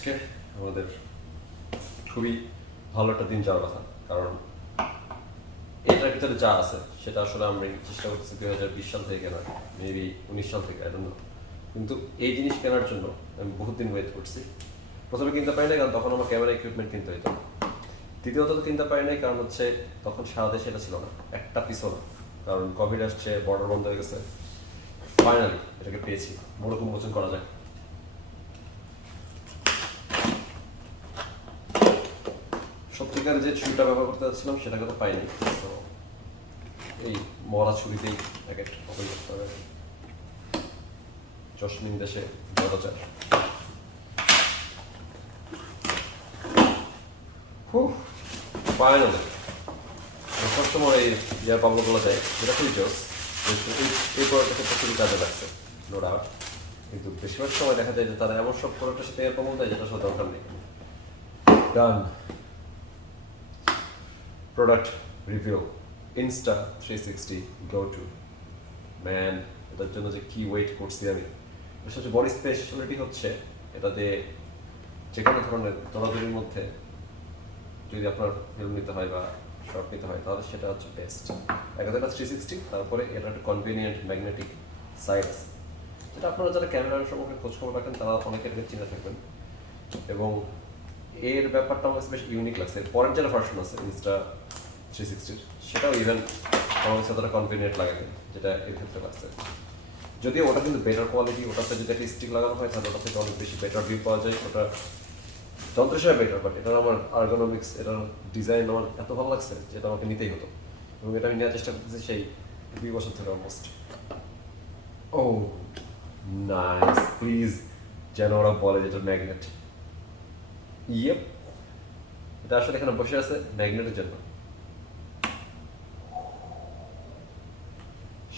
আজকে আমাদের খুবই ভালো একটা দিন যাওয়ার কথা, কারণ এটার ভিতরে যা আছে সেটা আসলে আমি চেষ্টা করতেছি 2020 সাল থেকে কেনার, মেবি 19 সাল থেকে, আই ডোন্ট নো। কিন্তু এই জিনিস কেনার জন্য আমি বহুত দিন ওয়েট করছি। প্রথমে কিনতে পারি না কারণ তখন আমার ক্যামেরা ইকুইপমেন্ট কিনতে হতো। দ্বিতীয়ত তো কিনতে পারি নাই কারণ হচ্ছে তখন সারা দেশে এটা ছিল না, একটা পিসও না, কারণ কোভিড আসছে, বর্ডার বন্ধ হয়ে গেছে। ফাইনালি এটাকে পেয়েছি, মোড়ক উন্মোচন করা যায়। সত্যিকার যে ছুরিটা ব্যবহার করতে যাচ্ছিলাম সেটাকে তো পাইনি, তো এই মরা ছুরিতেই এক একটা ওপেন করতে হবে। জসমিন দেশে বড় চার ফাইনালি সবসময় এই ইয়ার পাবলোগুলো যায়, যেটা খুবই জোস। এই প্রোডাক্টটা খুবই কাজে লাগছে, নো ডাউট। কিন্তু বেশিরভাগ সময় দেখা যায় যে তারা এমন সব প্রোডাক্টের সাথে এয়ার পাবল দেয় যেটা আসলে দরকার নেই। Done. Product review Insta360 Go To। Man, এটার জন্য যে কি ওয়েট করছি আমি। এর সবচেয়ে বড় স্পেশালিটি হচ্ছে এটাতে যে কোনো ধরনের দৌড়াদৌড়ির মধ্যে যদি আপনার ফিল্ম নিতে হয় বা শর্ট নিতে হয় তাহলে সেটা হচ্ছে বেস্ট। একটা 360, তারপরে এটা একটা কনভিনিয়েন্ট ম্যাগনেটিক সাইড আছে, যেটা আপনারা যারা ক্যামেরার সম্পর্কে খোঁজখবর রাখেন তারা অনেকের চিনে থাকবেন। এবং এর ব্যাপারটা আমার বেশ ইউনিক লাগছে। পরের যেটা ভার্সন আছে Insta360 সেটাও ইভেন আমার কাছে অতটা কনভিনিয়েন্ট লাগে না যেটা এর ক্ষেত্রে লাগছে। যদিও ওটা কিন্তু বেটার কোয়ালিটি, ওটাতে যদি একটা স্টিক লাগানো হয় তাহলে ওটা থেকে অনেক বেশি বেটার ভিউ পাওয়া যায়। ওটা যন্ত্র হিসেবে বেটার, বাট এটার আমার আর্গোনমিক্স, এটার ডিজাইন আমার এত ভালো লাগছে যে এটা আমাকে নিতেই হতো। এবং এটা আমি নেওয়ার চেষ্টা করতেছি সেই 2 বছর ধরে অলমোস্ট। ও নাইস, প্লিজ যেন ওরা বলে যে এটা ম্যাগনেট। ইয়েপ, এটা আসলে এখানে বসে আছে ম্যাগনেটের জন্য।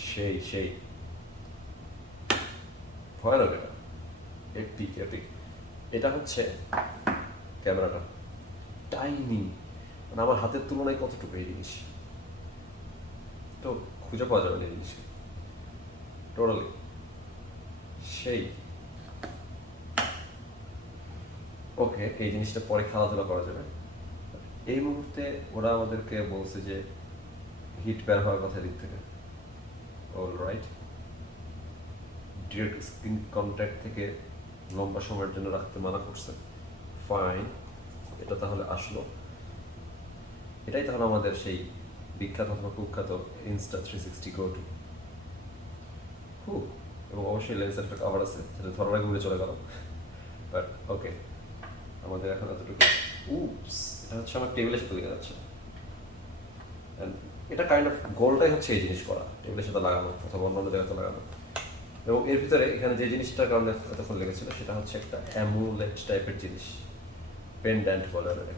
সেই সেই ভয়ানক এটা, এপিক এপিক। এটা হচ্ছে ক্যামেরাটা টাইনি, মানে আমার হাতের তুলনায় কতটুকু এই জিনিস, তো খুঁজে পাওয়া যাবে না এই জিনিস টোটালি। সেই ওকে, এই জিনিসটা পরে খেলাধুলা করা যাবে। এই মুহূর্তে ওরা আমাদেরকে বলছে যে হিট বের হওয়ার কথা দিক থেকে। All right, direct skin contact থেকে লম্বা সময়ের জন্য রাখতে মানা করছে। ফাইন, এটা তাহলে আসলো। এটাই তাহলে আমাদের সেই বিখ্যাত অথবা কুখ্যাত Insta360 Go To। এবং অবশ্যই লেন্সের একটা কভার আছে, যেটা ধরার আগে উড়ে চলে গেল, বাট ওকে, আমাদের এখন এতটুকু। উপস, এটা হচ্ছে আমার টেবিলের সাথে লেগে যাচ্ছে। এটা কাইন্ড অফ গোলটাই হচ্ছে এই জিনিস করা, টেবিলের সাথে লাগানো অথবা অন্য জায়গাতে লাগানো। এবং এর ভিতরে এখানে যে জিনিসটার কারণে এতক্ষণ লেগেছিল সেটা হচ্ছে একটা অ্যামুলেট টাইপের জিনিস, পেনড্যান্ট বলে এটাকে।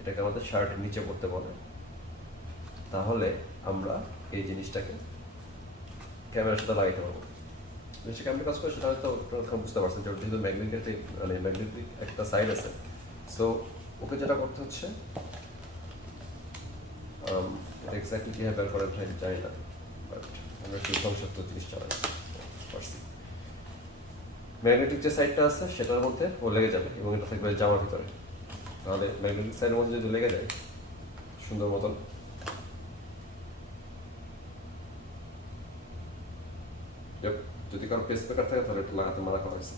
এটাকে আমাদের শার্টের নিচে পড়তে বলে। তাহলে আমরা এই জিনিসটাকে ক্যামেরার সাথে লাগাইতে পারবো। জিনিসটা কেমন কাজ করে সেটা হয়তো বুঝতে পারছেন, যেহেতু ম্যাগনেটিক মানে ম্যাগনেটিক একটা সাইড আছে। সো ওকে যেটা করতে হচ্ছে, এটা এক্স্যাক্টলি কীভাবে বের করে জানি না, বাট আমরা সেই সংসপ্ত জিনিস চালাই পারছি। ম্যাগনেটিক যে সাইডটা আছে সেটার মধ্যে ও লেগে যাবে এবং এটা থাকবে জামার ভিতরে। তাহলে ম্যাগনেটিক সাইডের মধ্যে যদি লেগে যায় সুন্দর মতন, যদি কারো পেস মেকার থাকে তাহলে একটু লাগাতে মারা করা হয়েছে।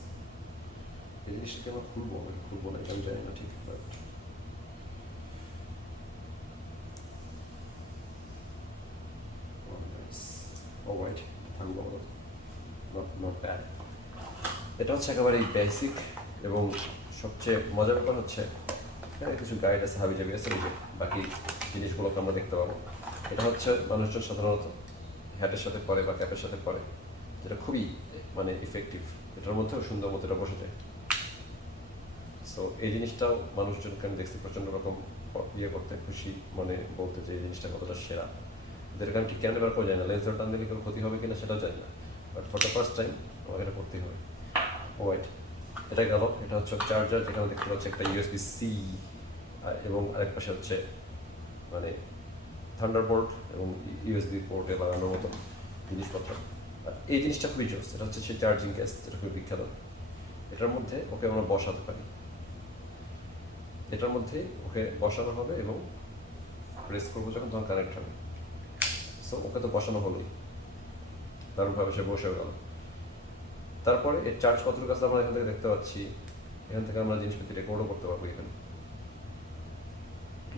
এই জিনিসটাকে আমরা খুলবো না এটা আমি জানি না ঠিক, বাট অলরাইট, থাকবো নট ব্যাড। এটা হচ্ছে একেবারে বেসিক এবং সবচেয়ে মজার ব্যাপার হচ্ছে এখানে কিছু গাইড আছে, হাবি জাবি আছে, যে বাকি জিনিসগুলোকে আমরা দেখতে পাবো। এটা হচ্ছে মানুষজন সাধারণত হ্যাটের সাথে পরে বা ক্যাপের সাথে পরে, যেটা খুবই মানে ইফেক্টিভ। এটার মধ্যেও সুন্দর মতো এটা বসে যায়। সো এই জিনিসটাও মানুষজনকে আমি দেখছি প্রচণ্ড রকম ইয়ে করতে, খুশি মানে বলতে যে এই জিনিসটা কতটা সেরা। যেটা আমি ঠিক কেন ব্যবহার করা যায় না, লেন্সের টান দিলে কেউ ক্ষতি হবে কিনা সেটাও জানি না, but for the first time আমাকে এটা করতেই হবে। ওয়াইট, এটা গেল। এটা হচ্ছে চার্জার, যেখানে দেখতে পাচ্ছি একটা USB-C এবং আরেক পাশে হচ্ছে মানে থান্ডারবোল্ট এবং USB পোর্টে লাগানোর মতো জিনিসপত্র। আর এই জিনিসটা খুবই জোস, এটা হচ্ছে সেই চার্জিং কেস যেটা খুবই বিখ্যাত। এটার মধ্যে ওকে আমরা বসাতে পারি এটার মধ্যে ওকে বসানো হবে এবং প্রেস করবো যখন তখন কানেক্ট হবে। সো ওকে তো বসানো হলোই, দারুণভাবে সে বসে গেল। তারপরে এর চার্জ কতটুকু আছে আমরা এখান থেকে দেখতে পাচ্ছি, এখান থেকে আমরা জিনিসপত্র রেকর্ডও করতে পারবো এখানে,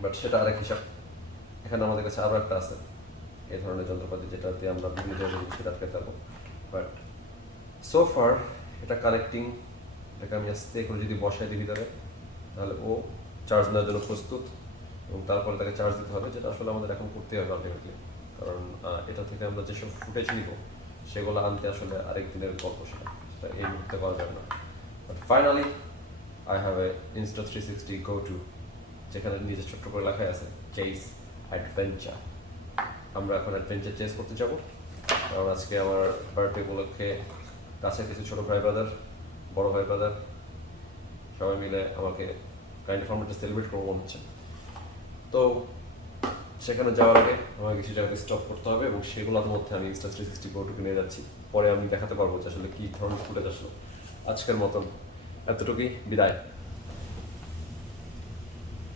বাট সেটা আরেক হিসাব। এখানে আমাদের কাছে আরও একটা আছে এই ধরনের যন্ত্রপাতি যেটাতে আমরা বিভিন্ন জায়গায় জিনিসকে আটকাতে পারবো। বাট সো ফার এটা কানেক্টিং, এটাকে আমি আস্তে করে যদি বসাই দিই ভিতরে, তাহলে ও চার্জ নেওয়ার জন্য প্রস্তুত, এবং তারপরে তাকে চার্জ দিতে হবে, যেটা আসলে আমাদের এখন করতে হবে আলটিমেটলি। কারণ এটা থেকে আমরা যেসব ফুটেজ নিব সেগুলো আনতে আসলে আরেক দিনের গল্প, সেটা এই মুহূর্তে করা যাবে না। But finally I have a Insta360 Go To, যেখানে নিজের ছোট্ট করে লেখা আছে চেস অ্যাডভেঞ্চার। আমরা এখন অ্যাডভেঞ্চার চেস করতে যাব, কারণ আজকে আমার বার্থডে উপলক্ষে কাছে কিছু ছোটো ভাই ব্রাদার, বড় ভাই ব্রাদার সবাই মিলে আমাকে কাইন্ড অফ আমরা সেলিব্রেট করবো মনে হচ্ছে। তো সেখানে যাওয়ার আগে আমাকে কিছু জায়গাতে স্টপ করতে হবে, এবং সেগুলোর মধ্যে আমি Insta360 Go To নিয়ে যাচ্ছি। পরে আমি দেখাতে পারবো যে আসলে কী ধরনের ফুটেজ আসলো। আজকের মতন এতটুকুই, বিদায়।